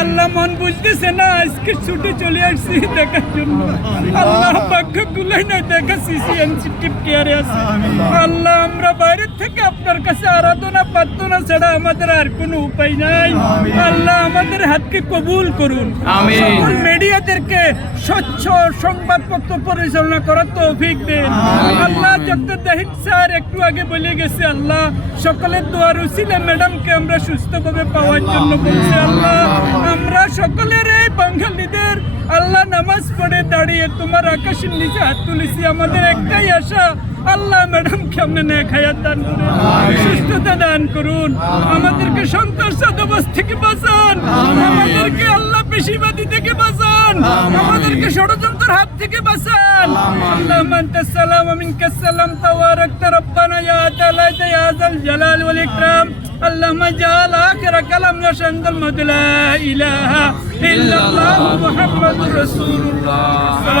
আল্লাহ মন বুঝতেছে না, আজকে ছুটে চলে আসছি দেখার জন্য। আল্লাহ ভাগ্য গুলাই না দেখা সিসিএনসিটিভ কেয়ারে আছে। আল্লাহ আমরা বাইরের থেকে আপনার কাছে আরাধনা প্রার্থনা ছাড়া আমাদের আর কোনো উপায় নাই। আল্লাহ আমাদের হাতকে কবুল করুন। সকল মিডিয়াদেরকে স্বচ্ছ সংবাদপত্র পরিচালনা করার তৌফিক দেন। আল্লাহ যত দাহিদ স্যার একটু আগে বলে গেছে, আল্লাহ সকলের দোয়ার উসিলে ম্যাডামকে আমরা সুস্থভাবে পাওয়ার জন্য বলছি। আল্লাহ আমরা সকলের এই বাঙালিদের আল্লাহ নামাজ পড়ে দাঁড়িয়ে তোমার আকাশের নিচে হাত তুলেছি। আমাদের একটাই আশা, আল্লাহ ম্যাডামকে আপনি নেক হায়াত দান করুন, সুস্থতা দান করুন, আমাদেরকে সন্ত্রাসবাদ থেকে বাঁচান, আমাদেরকে আল্লাহ পেশিবাদী থেকে বাঁচান, আমাদেরকে ষড়যন্ত্রের হাত থেকে বাঁচান। আল্লাহুম্মা আনতাস সালাম ওয়া মিনকাস সালাম তাবারাকতা রব্বানা ইয়া তাআলা ইয়া যাল জালাল ওয়াল ইকরাম। اللهم اجعل آخر كلامنا شهادة لا إله إلا الله محمد رسول الله.